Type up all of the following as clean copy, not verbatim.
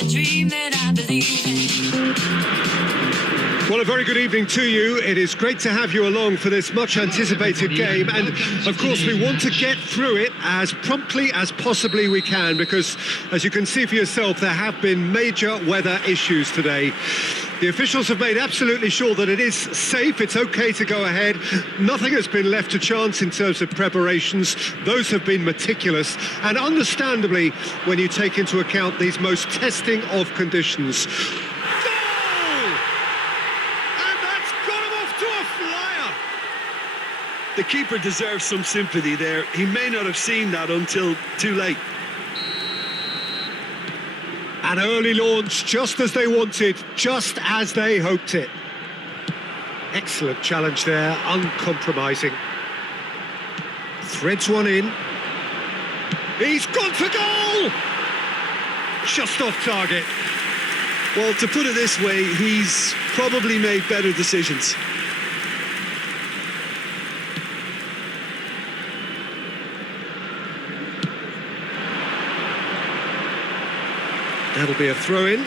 the dream that I believe in. Well, a very good evening to you. It is great to have you along for this much anticipated game, and of course we want to get through it as promptly as possibly we can, because as you can see for yourself, there have been major weather issues today. The officials have made absolutely sure that it is safe, it's okay to go ahead. Nothing has been left to chance in terms of preparations. Those have been meticulous, and understandably, when you take into account these most testing of conditions. The keeper deserves some sympathy there. He may not have seen that until too late. An early launch, just as they wanted, just as they hoped it. Excellent challenge there, uncompromising. Threads one in. He's gone for goal! Just off target. Well, to put it this way, he's probably made better decisions. That'll be a throw-in.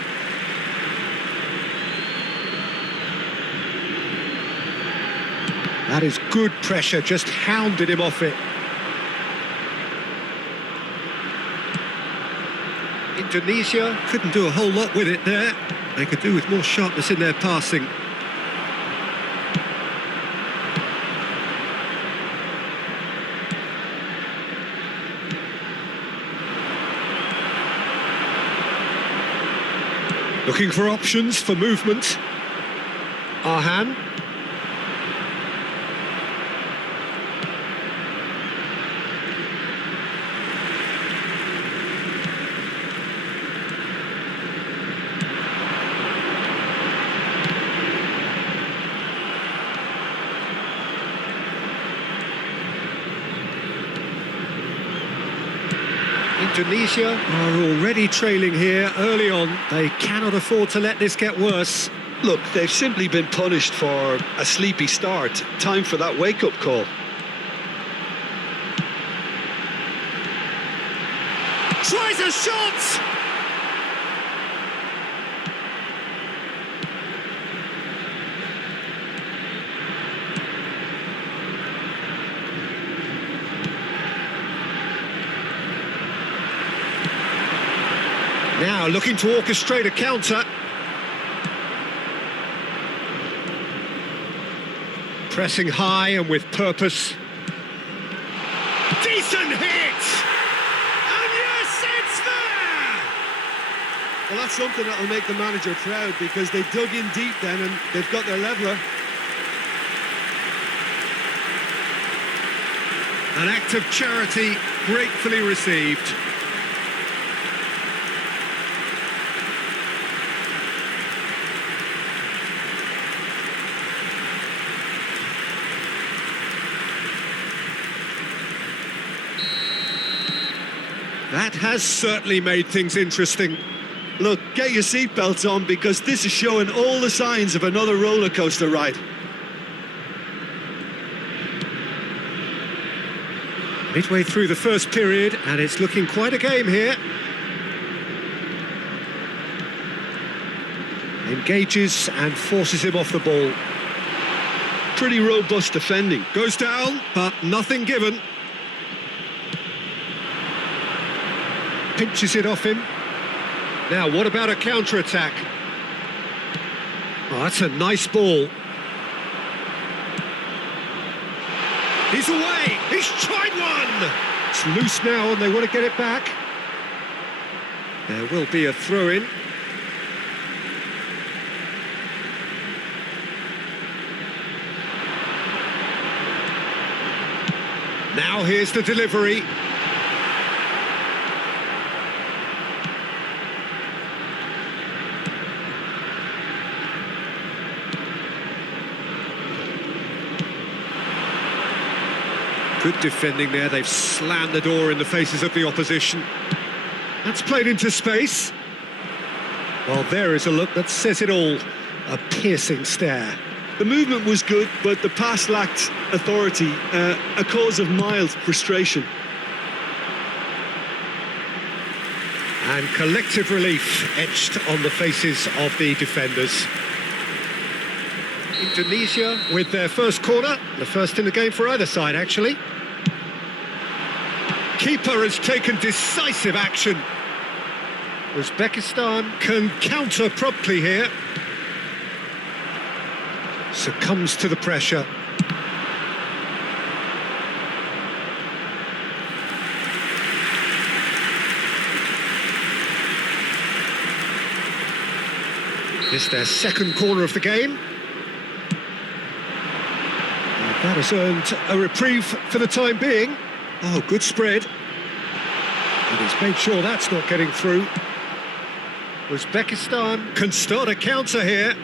That is good pressure, just hounded him off it. Indonesia couldn't do a whole lot with it there. They could do with more sharpness in their passing. Looking for options for movement. Arhan. Indonesia are already trailing here early on. They cannot afford to let this get worse. Look, they've simply been punished for a sleepy start. Time for that wake-up call. Tries a shot! Now looking to orchestrate a counter. Pressing high and with purpose. Decent hit! And yes, it's there! Well, that's something that'll make the manager proud, because they dug in deep then and they've got their leveller. An act of charity gratefully received. That has certainly made things interesting. Look, get your seatbelts on, because this is showing all the signs of another roller coaster ride. Midway through the first period, and it's looking quite a game here. Engages and forces him off the ball. Pretty robust defending. Goes down, but nothing given. Pinches it off him. Now, what about a counter-attack? Oh, that's a nice ball. He's away! He's tried one! It's loose now and they want to get it back. There will be a throw-in. Now here's the delivery. Good defending there, they've slammed the door in the faces of the opposition. That's played into space. Well, there is a look that says it all. A piercing stare. The movement was good, but the pass lacked authority, a cause of mild frustration. And collective relief etched on the faces of the defenders. Indonesia with their first corner, the first in the game for either side, actually. Keeper has taken decisive action. Uzbekistan can counter promptly here. Succumbs to the pressure. This their second corner of the game. And that has earned a reprieve for the time being. Oh, good spread. And he's made sure that's not getting through. Uzbekistan can start a counter here.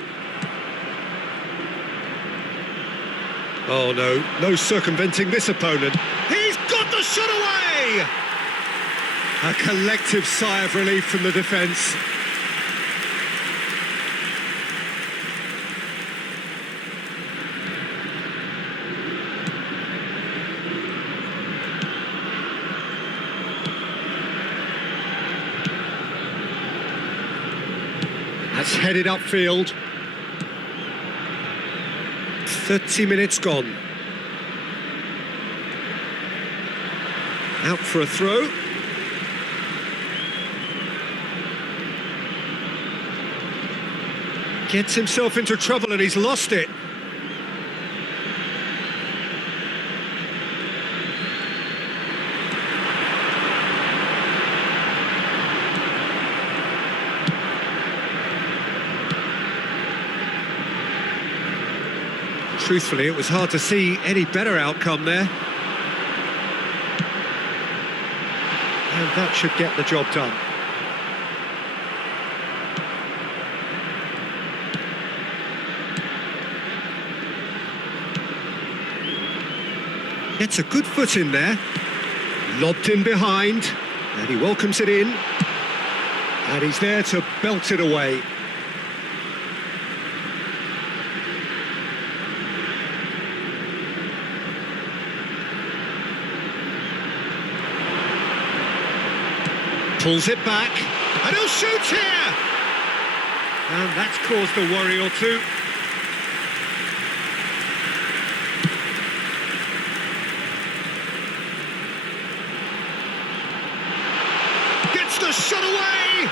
Oh no, no circumventing this opponent. He's got the shot away! A collective sigh of relief from the defence. That's headed upfield. 30 minutes gone. Out for a throw. Gets himself into trouble and he's lost it. Truthfully, it was hard to see any better outcome there. And that should get the job done. Gets a good foot in there. Lobbed in behind. And he welcomes it in. And he's there to belt it away. Pulls it back, and he'll shoot here! And that's caused a worry or two. Gets the shot away!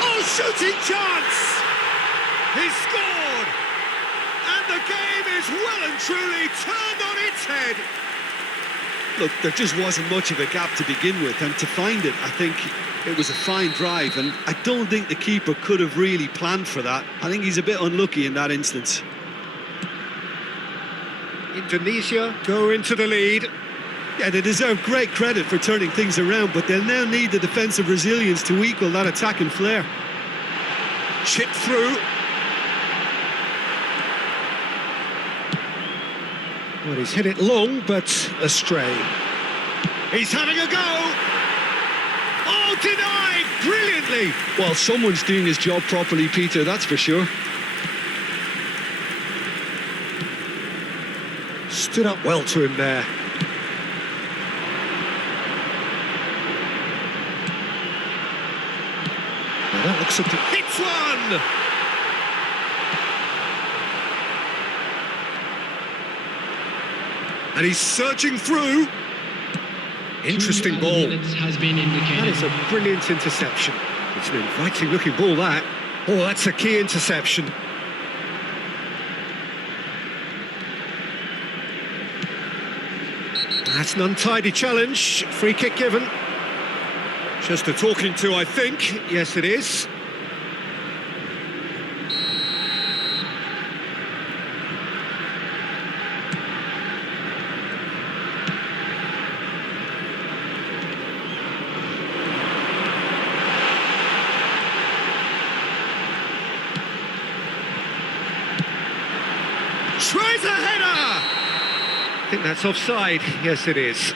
Oh, shooting chance! He's scored! And the game is well and truly turned on its head. Look, there just wasn't much of a gap to begin with, and to find it, I think it was a fine drive, and I don't think the keeper could have really planned for that. I think he's a bit unlucky in that instance. Indonesia go into the lead. Yeah, they deserve great credit for turning things around, but they'll now need the defensive resilience to equal that attacking flair. Chipped through. Well, he's hit it long, but astray. He's having a go! Oh, denied! Brilliantly! Well, someone's doing his job properly, Peter, that's for sure. Stood up well to him there. Now that looks like hits one! And he's searching through. Interesting ball. Has been indicated. That is a brilliant interception. It's an inviting looking ball, that. Oh, that's a key interception. That's an untidy challenge. Free kick given. Just a talking to, I think. Yes, it is. Tries a header! I think that's offside. Yes, it is.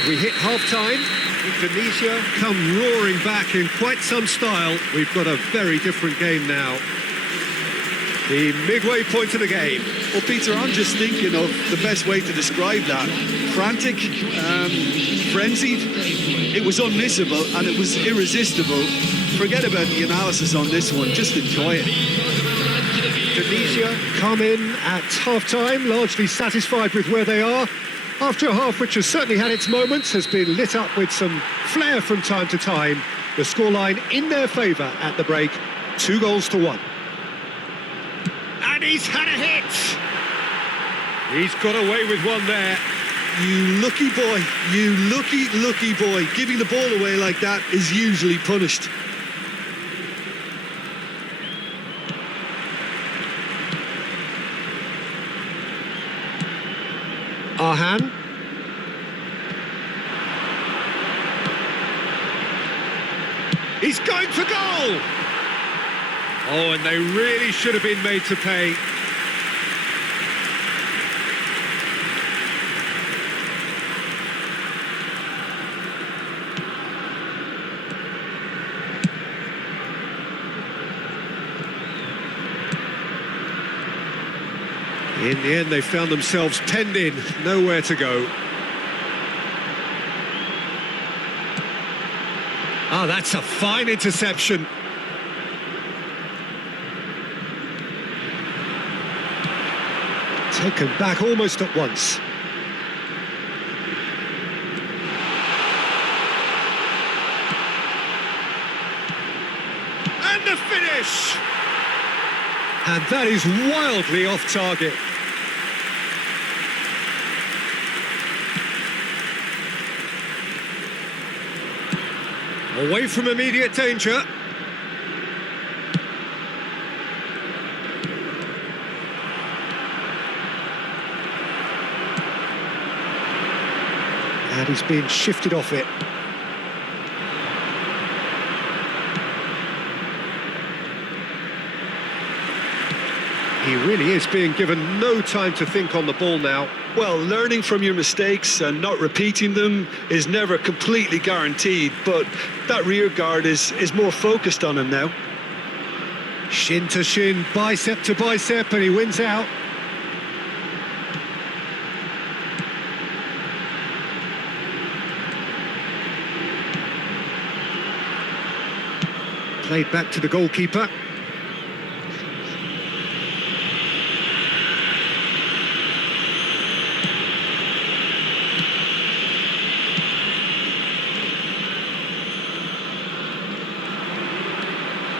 And we hit half-time. Indonesia come roaring back in quite some style. We've got a very different game now. The midway point of the game. Well, Peter, I'm just thinking of the best way to describe that. Frantic, frenzied. It was unmissable and it was irresistible. Forget about the analysis on this one, just enjoy it. Indonesia come in at half-time, largely satisfied with where they are. After a half which has certainly had its moments, has been lit up with some flair from time to time. The scoreline in their favour at the break, 2-1. And he's had a hit! He's got away with one there. You lucky boy, you lucky boy. Giving the ball away like that is usually punished. Arhan. He's going for goal! Oh, and they really should have been made to pay. In the end, they found themselves penned in, nowhere to go. Ah, that's a fine interception. Taken back almost at once. And the finish! And that is wildly off target. Away from immediate danger. And he's being shifted off it. He really is being given no time to think on the ball now. Well, learning from your mistakes and not repeating them is never completely guaranteed, but that rear guard is more focused on him now. Shin to shin, bicep to bicep, and he wins out. Played back to the goalkeeper.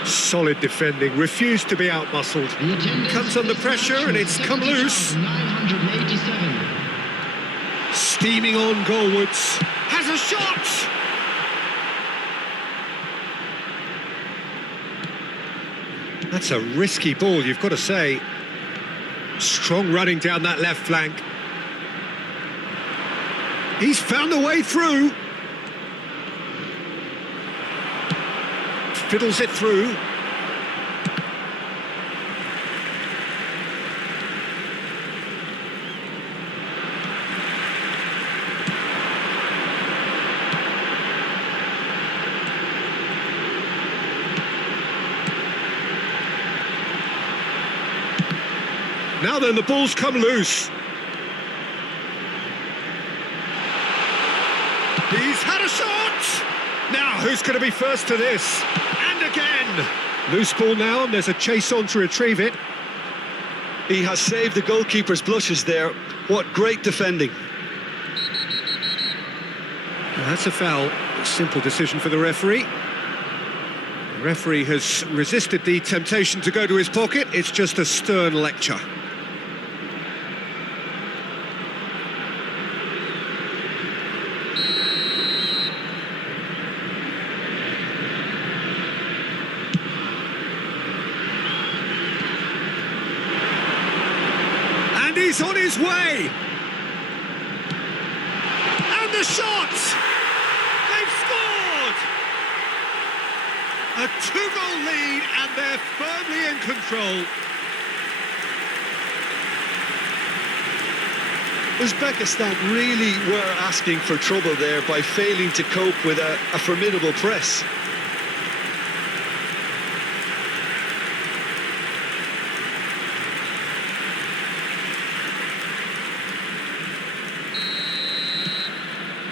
Solid defending, refused to be outmuscled. Comes under pressure and it's come loose. 987. Steaming on goalwards. Has a shot! That's a risky ball, you've got to say. Strong running down that left flank. He's found a way through. Fiddles it through. Now then, the ball's come loose. He's had a shot! Now, who's going to be first to this? And again! Loose ball now, and there's a chase on to retrieve it. He has saved the goalkeeper's blushes there. What great defending. Well, that's a foul. A simple decision for the referee. The referee has resisted the temptation to go to his pocket. It's just a stern lecture. And he's on his way! And the shot! They've scored! A two-goal lead and they're firmly in control. Uzbekistan really were asking for trouble there by failing to cope with a formidable press.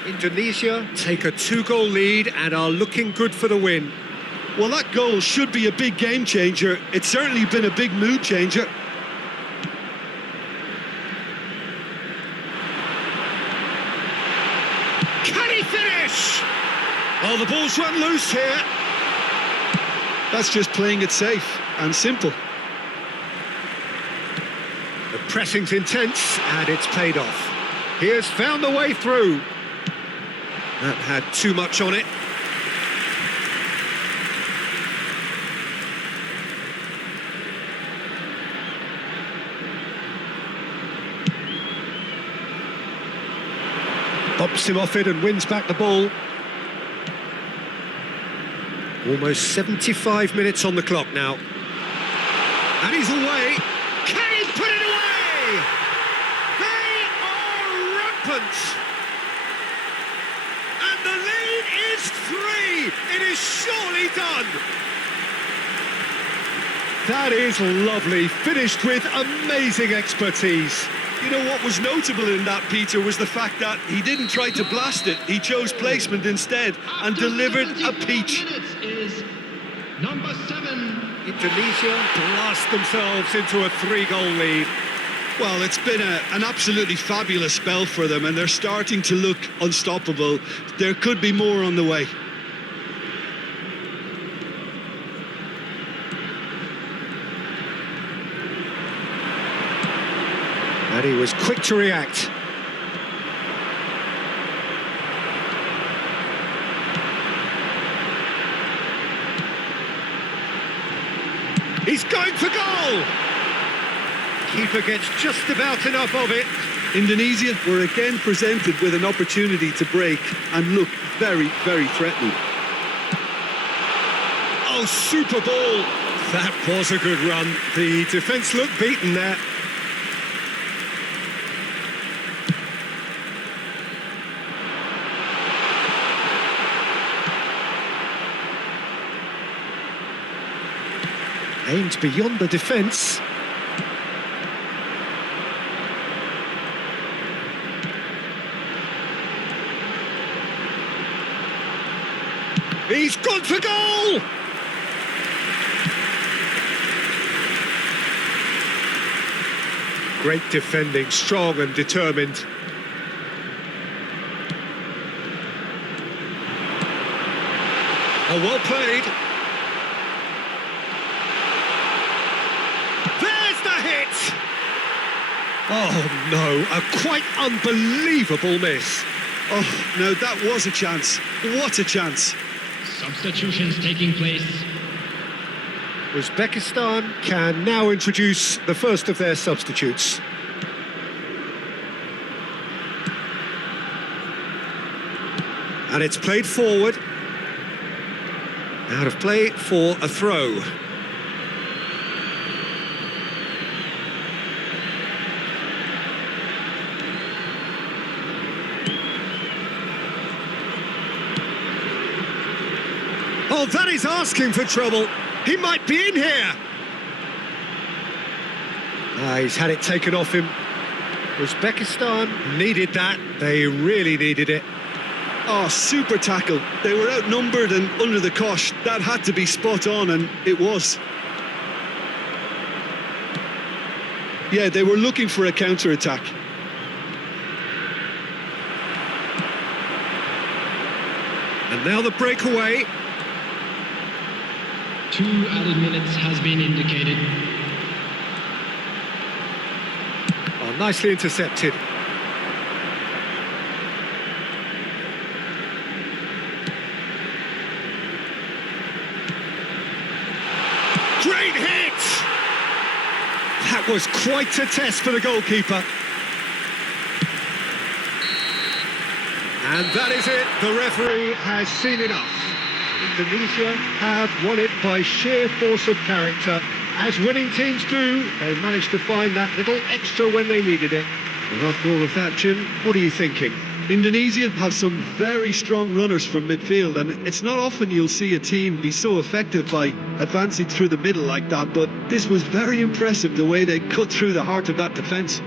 Indonesia take a 2-goal lead and are looking good for the win. Well, that goal should be a big game changer. It's certainly been a big mood changer. Can he finish? Oh, the ball's run loose here. That's just playing it safe and simple. The pressing's intense and it's paid off. He has found the way through. That had too much on it. Bobs him off it and wins back the ball. Almost 75 minutes on the clock now. And he's away. Can he put it away? They are rampant. And the lead is 3. It is surely done. That is lovely. Finished with amazing expertise. You know what was notable in that, Peter, was the fact that he didn't try to blast it. He chose placement instead and delivered a peach. Is number 7. Indonesia blast themselves into a 3-goal lead. Well, it's been an absolutely fabulous spell for them, and they're starting to look unstoppable. There could be more on the way. And he was quick to react. He's going for goal! Keeper gets just about enough of it. Indonesia were again presented with an opportunity to break and look very, very threatening. Oh, super ball! That was a good run. The defence looked beaten there. Aimed beyond the defence. He's gone for goal! Great defending, strong and determined. Oh, well played. There's the hit! Oh no, a quite unbelievable miss. Oh, no, that was a chance. What a chance. Substitutions taking place. Uzbekistan can now introduce the first of their substitutes. And it's played forward. Out of play for a throw. Oh, that is asking for trouble. He might be in here. He's had it taken off him. Uzbekistan needed that. They really needed it. Oh, super tackle. They were outnumbered and under the cosh. That had to be spot on, and it was. Yeah, they were looking for a counter-attack. And now the breakaway. 2 added minutes has been indicated. Oh, nicely intercepted. Great hit! That was quite a test for the goalkeeper. And that is it. The referee has seen enough. Indonesia have won it by sheer force of character. As winning teams do, they managed to find that little extra when they needed it. And after all of that, Jim, what are you thinking? Indonesia have some very strong runners from midfield, and it's not often you'll see a team be so effective by advancing through the middle like that, but this was very impressive, the way they cut through the heart of that defence.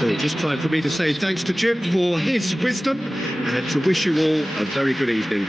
So just time for me to say thanks to Jim for his wisdom and to wish you all a very good evening.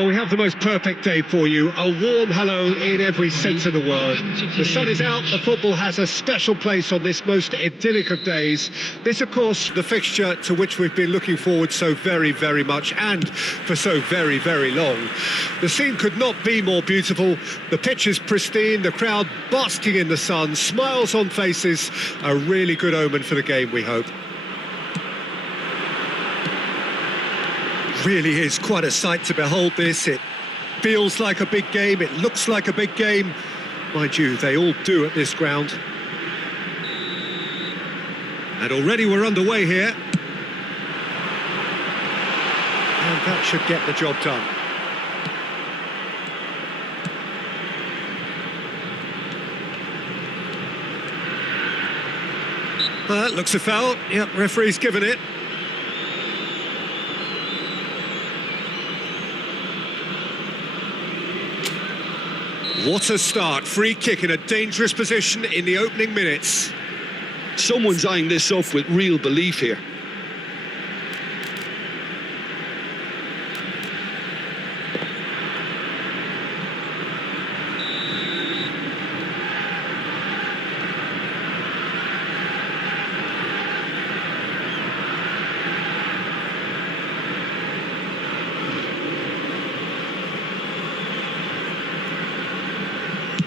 Well, we have the most perfect day for you. A warm hello in every sense of the word. The sun is out, the football has a special place on this most idyllic of days. This, of course, the fixture to which we've been looking forward so very, very much and for so very, very long. The scene could not be more beautiful. The pitch is pristine, the crowd basking in the sun, smiles on faces. A really good omen for the game, we hope. Really is quite a sight to behold this. It feels like a big game, it looks like a big game. Mind you, they all do at this ground. And already we're underway here. And that should get the job done. Looks a foul. Yep, referee's given it. What a start. Free kick in a dangerous position in the opening minutes. Someone's eyeing this up with real belief here.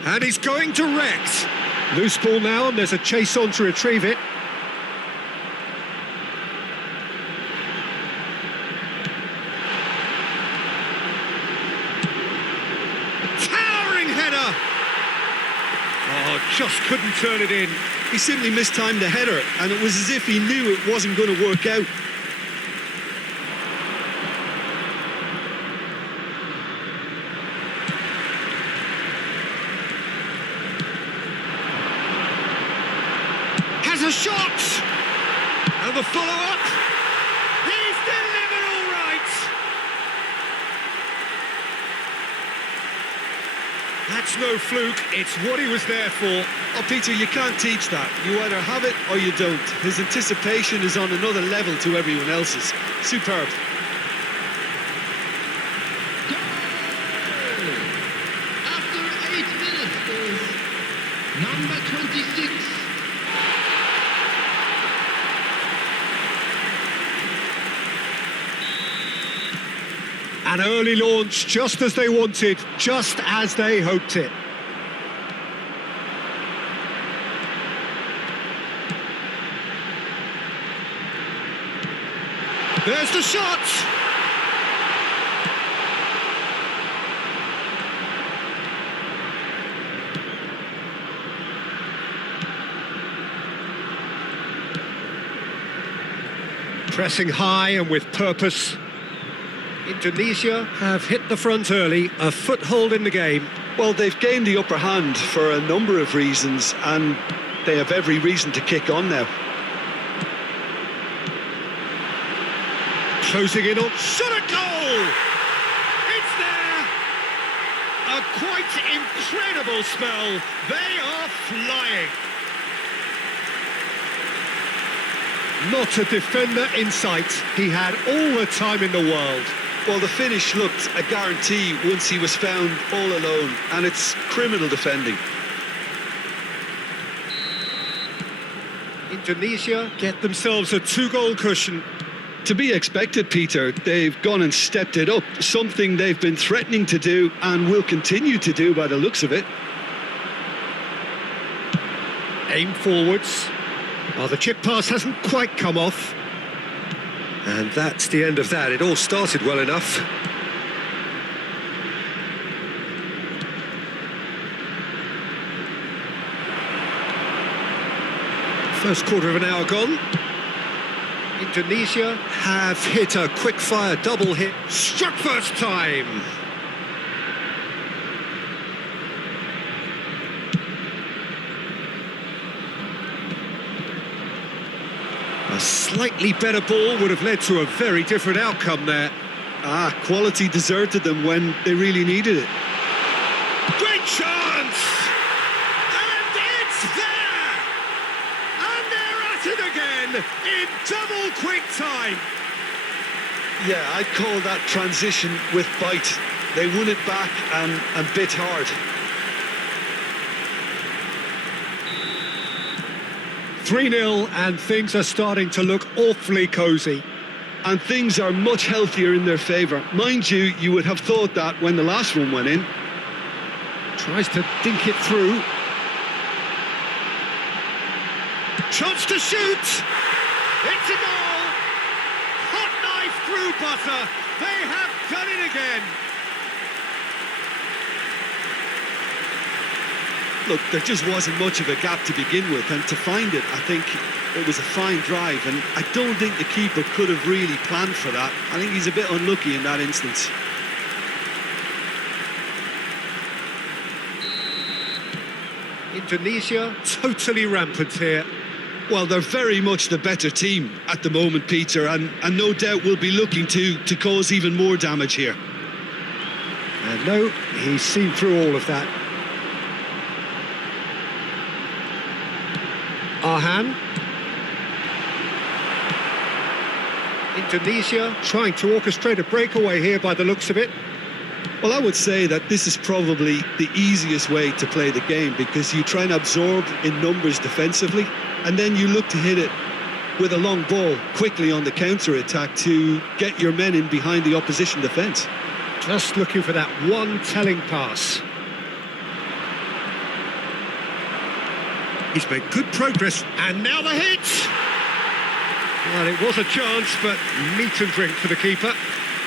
And he's going direct. Loose ball now, and there's a chase on to retrieve it. Towering header! Oh, just couldn't turn it in. He simply mistimed the header, and it was as if he knew it wasn't going to work out. A shot! And the follow-up! He's delivered all right! That's no fluke, it's what he was there for. Oh, Peter, you can't teach that. You either have it or you don't. His anticipation is on another level to everyone else's. Superb. After 8 minutes is number 26. An early launch, just as they wanted, just as they hoped it. There's the shot! Pressing high and with purpose. Indonesia have hit the front early, a foothold in the game. Well, they've gained the upper hand for a number of reasons, and they have every reason to kick on now. Closing in on shot at goal! It's there! A quite incredible spell. They are flying. Not a defender in sight. He had all the time in the world. Well, the finish looked a guarantee once he was found all alone, and it's criminal defending. Indonesia get themselves a 2-goal cushion. To be expected, Peter. They've gone and stepped it up, something they've been threatening to do and will continue to do by the looks of it. Aim forwards. Oh, the chip pass hasn't quite come off. And that's the end of that. It all started well enough. First quarter of an hour gone. Indonesia have hit a quick-fire double hit. Struck first time. A slightly better ball would have led to a very different outcome there. Quality deserted them when they really needed it. Great chance! And it's there! And they're at it again in double quick time. Yeah, I'd call that transition with bite. They won it back and bit hard. 3-0, and things are starting to look awfully cosy. And things are much healthier in their favour. Mind you, you would have thought that when the last one went in. Tries to dink it through. Chance to shoot! It's a goal! Hot knife through butter. They have done it again. Look, there just wasn't much of a gap to begin with, and to find it, I think it was a fine drive, and I don't think the keeper could have really planned for that. I think he's a bit unlucky in that instance. Indonesia totally rampant here. Well, they're very much the better team at the moment, Peter, and no doubt will be looking to cause even more damage here. And no, he's seen through all of that. Arhan. Indonesia trying to orchestrate a breakaway here by the looks of it. Well, I would say that this is probably the easiest way to play the game, because you try and absorb in numbers defensively, and then you look to hit it with a long ball quickly on the counter-attack to get your men in behind the opposition defence. Just looking for that one telling pass. He's made good progress, and now the hit! Well, it was a chance, but meat and drink for the keeper.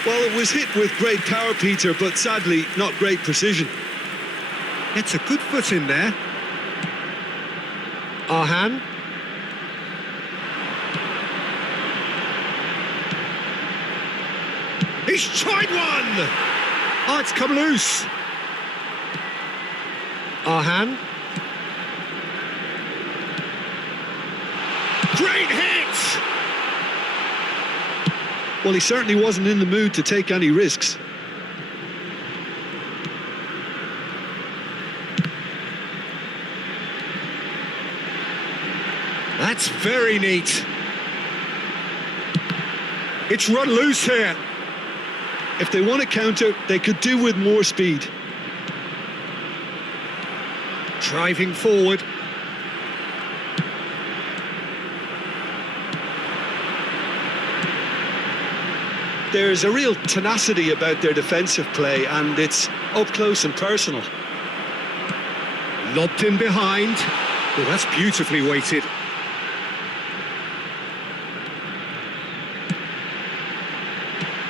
Well, it was hit with great power, Peter, but sadly not great precision. It's a good foot in there. Arhan. He's tried one! Oh, it's come loose. Arhan. Great hit! Well, he certainly wasn't in the mood to take any risks. That's very neat. It's run loose here. If they want to counter, they could do with more speed. Driving forward. There's a real tenacity about their defensive play, and it's up close and personal. Lobbed in behind. Well, that's beautifully weighted.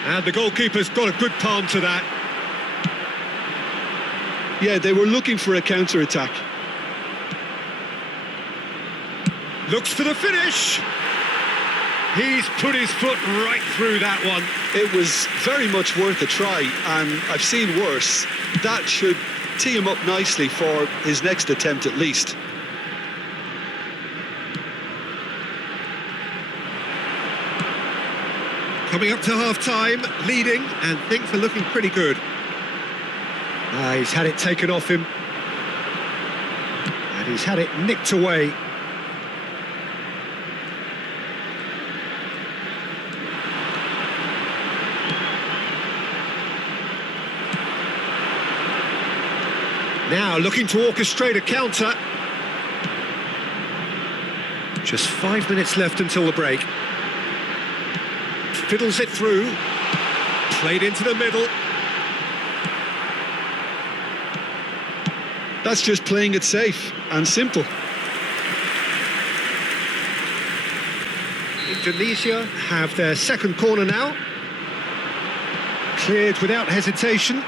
And the goalkeeper's got a good palm to that. Yeah, they were looking for a counter-attack. Looks for the finish. He's put his foot right through that one. It was very much worth a try, and I've seen worse. That should tee him up nicely for his next attempt at least. Coming up to half-time, leading, and things are looking pretty good. He's had it taken off him. And he's had it nicked away. Now looking to orchestrate a counter. Just 5 minutes left until the break. Fiddles it through. Played into the middle. That's just playing it safe and simple. Indonesia have their second corner now. Cleared without hesitation.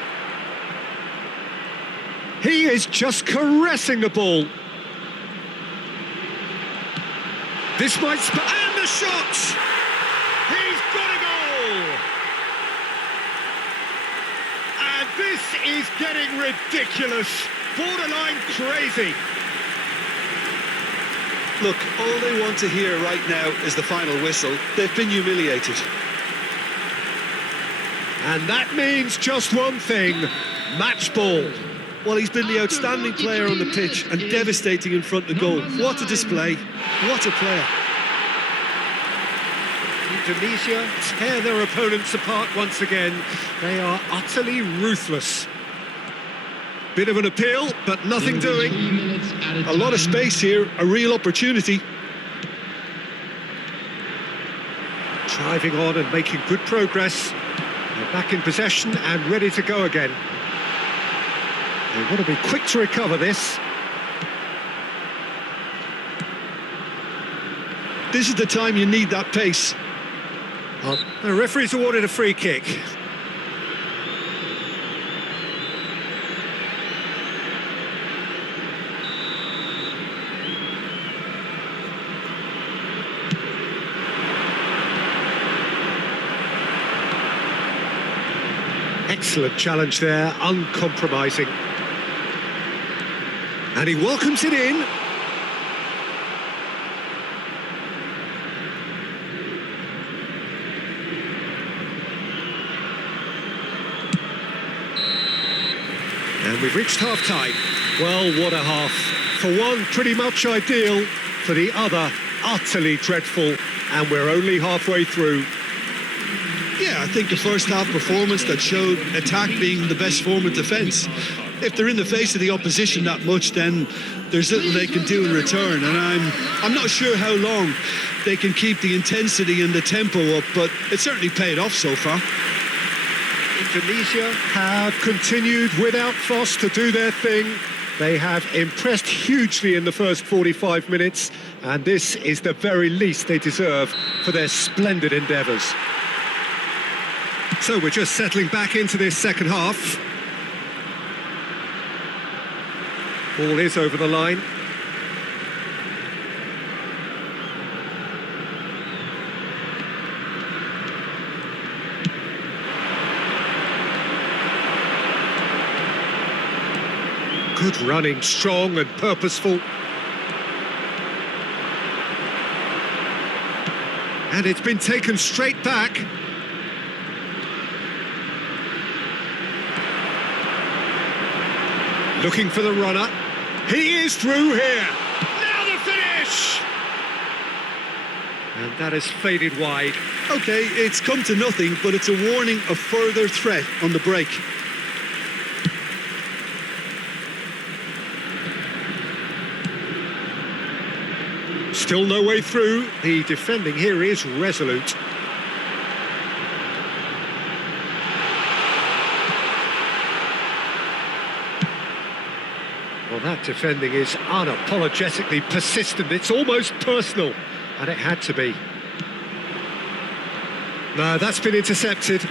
He is just caressing the ball. This might... and the shot! He's got a goal! And this is getting ridiculous. Borderline crazy. Look, all they want to hear right now is the final whistle. They've been humiliated. And that means just one thing. Match ball. Well, he's been the outstanding player on the pitch and devastating in front of goal. What a display. What a player. Indonesia tear their opponents apart once again. They are utterly ruthless. Bit of an appeal, but nothing doing. A lot of space here, a real opportunity. Driving on and making good progress. They're back in possession and ready to go again. They want to be quick to recover this. This is the time you need that pace. The referee's awarded a free kick. Excellent challenge there, uncompromising. And he welcomes it in. And we've reached half-time. Well, what a half. For one, pretty much ideal. For the other, utterly dreadful. And we're only halfway through. Yeah, I think the first half performance that showed attack being the best form of defence. If they're in the face of the opposition that much, then there's little they can do in return. And I'm not sure how long they can keep the intensity and the tempo up, but it certainly paid off so far. Indonesia have continued without fuss to do their thing. They have impressed hugely in the first 45 minutes, and this is the very least they deserve for their splendid endeavours. So we're just settling back into this second half. Ball is over the line. Good running, strong and purposeful. And it's been taken straight back. Looking for the runner. He is through here. Now the finish! And that has faded wide. OK, it's come to nothing, but it's a warning of further threat on the break. Still no way through. The defending here is resolute. Well, that defending is unapologetically persistent. It's almost personal, and it had to be. No, that's been intercepted.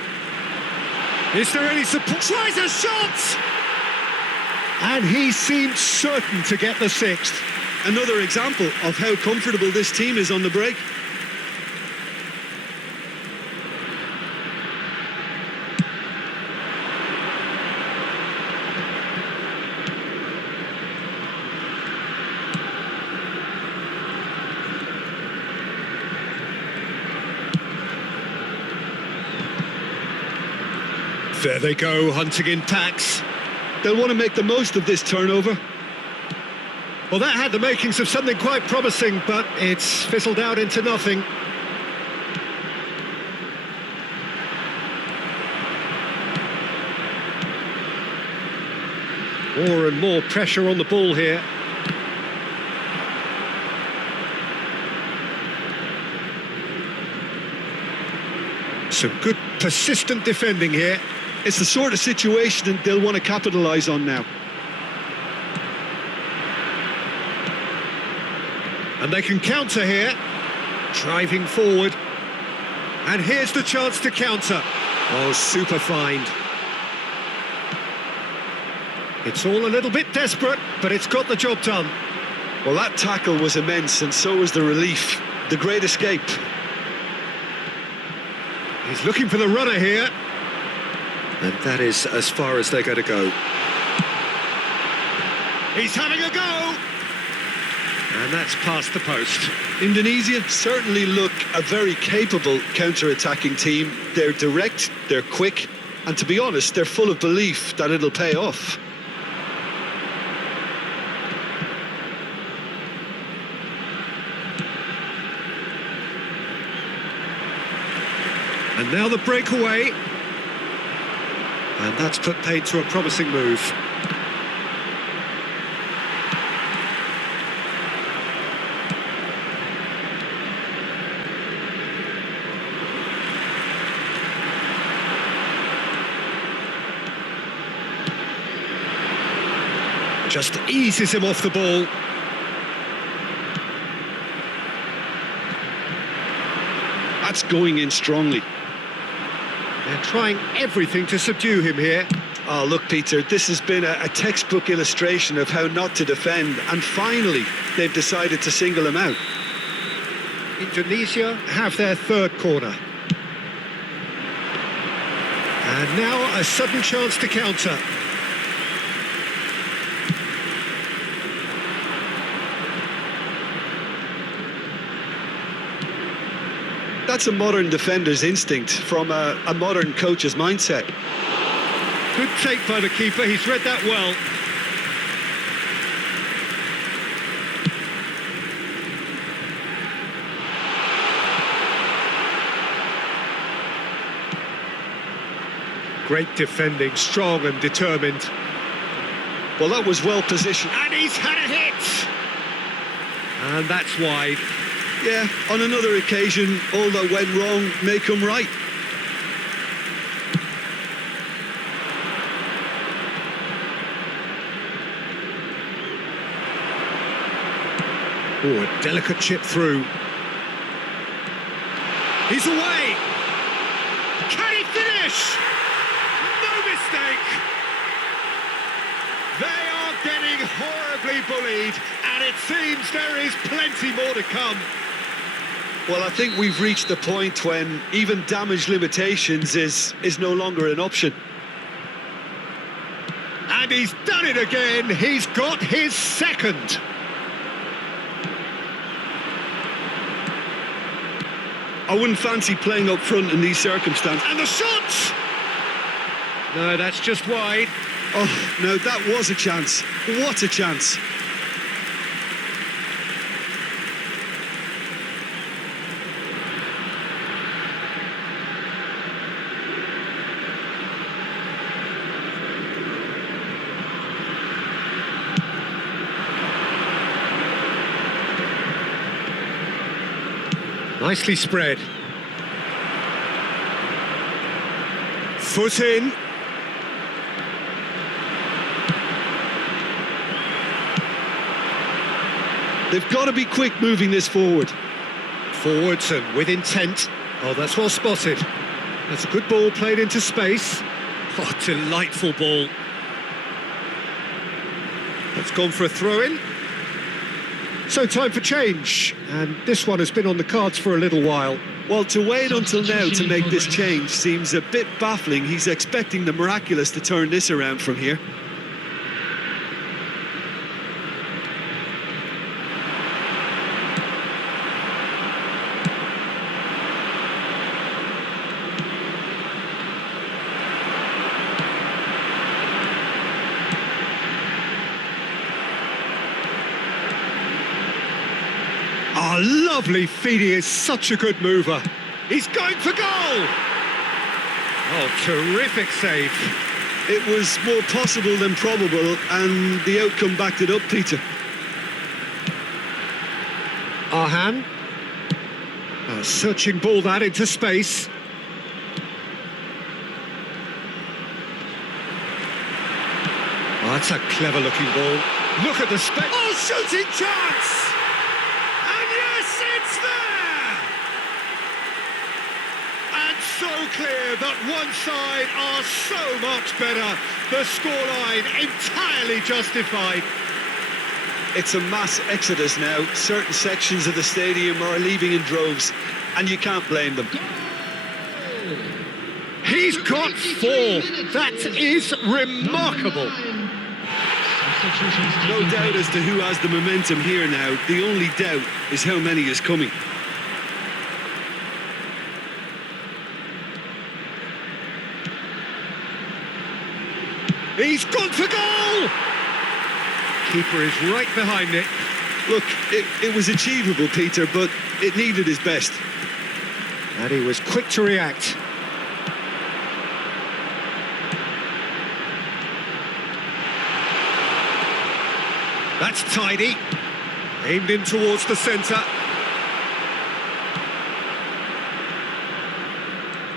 Is there any support? Tries a shot! And he seemed certain to get the sixth. Another example of how comfortable this team is on the break. There they go, hunting in packs. They'll want to make the most of this turnover. Well, that had the makings of something quite promising, but it's fizzled out into nothing. More and more pressure on the ball here. Some good persistent defending here. It's the sort of situation that they'll want to capitalise on now. And they can counter here, driving forward. And here's the chance to counter. Oh, super find. It's all a little bit desperate, but it's got the job done. Well, that tackle was immense, and so was the relief. The great escape. He's looking for the runner here. And that is as far as they're going to go. He's having a go! And that's past the post. Indonesia certainly look a very capable counter-attacking team. They're direct, they're quick, and to be honest, they're full of belief that it'll pay off. And now the breakaway. And that's put paid to a promising move. Just eases him off the ball. That's going in strongly. They're trying everything to subdue him here. Oh, look, Peter, this has been a textbook illustration of how not to defend, and finally they've decided to single him out. Indonesia have their third corner. And now a sudden chance to counter. That's a modern defender's instinct from a modern coach's mindset. Good take by the keeper, he's read that well. Great defending, strong and determined. Well, that was well positioned. And he's had a hit! And that's wide. Yeah, on another occasion, all that went wrong may come right. Oh, a delicate chip through. He's away! Can he finish? No mistake! They are getting horribly bullied, and it seems there is plenty more to come. Well, I think we've reached the point when even damage limitations is no longer an option. And he's done it again. He's got his second. I wouldn't fancy playing up front in these circumstances. And the shot! No, that's just wide. Oh, no, that was a chance. What a chance. Nicely spread. Foot in. They've got to be quick moving this forward. Forwards and with intent. Oh, that's well spotted. That's a good ball played into space. Oh, delightful ball. That's gone for a throw-in. So time for change, and this one has been on the cards for a little while. Well, to wait until now to make this change seems a bit baffling. He's expecting the miraculous to turn this around from here. Oh, lovely feed, he is such a good mover. He's going for goal! Oh, terrific save. It was more possible than probable, and the outcome backed it up, Peter. Arhan. A searching ball that into space. Oh, that's a clever looking ball. Look at the space. Oh, shooting chance! And yes, it's there! And so clear that one side are so much better. The scoreline entirely justified. It's a mass exodus now. Certain sections of the stadium are leaving in droves, and you can't blame them. He's got 4. That is remarkable. No doubt as to who has the momentum here now. The only doubt is how many is coming. He's gone for goal! Keeper is right behind it. Look, it was achievable, Peter, but it needed his best. And he was quick to react. That's tidy. Aimed in towards the centre.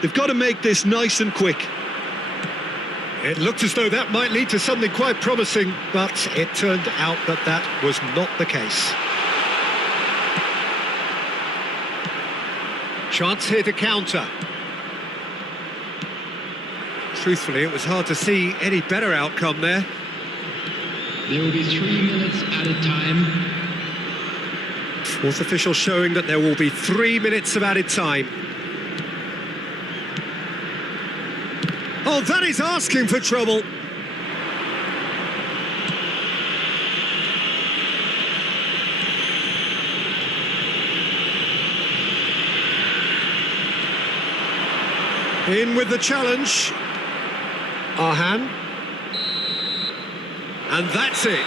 They've got to make this nice and quick. It looked as though that might lead to something quite promising, but it turned out that that was not the case. Chance here to counter. Truthfully, it was hard to see any better outcome there. There will be 3 minutes added time. Fourth official showing that there will be 3 minutes of added time. Oh, that is asking for trouble. In with the challenge. Arhan. And that's it.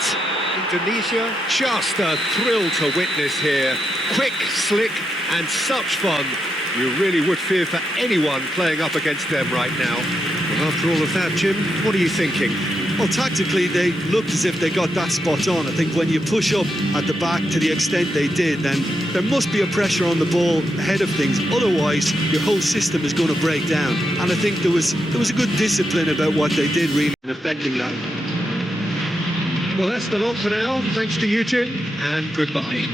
Indonesia, just a thrill to witness here. Quick, slick, and such fun. You really would fear for anyone playing up against them right now. Well, after all of that, Jim, what are you thinking? Well, tactically, they looked as if they got that spot on. I think when you push up at the back to the extent they did, then there must be a pressure on the ball ahead of things. Otherwise, your whole system is going to break down. And I think there was a good discipline about what they did, really, in affecting that. Well, that's the lot for now. Thanks to you, Jim, and goodbye.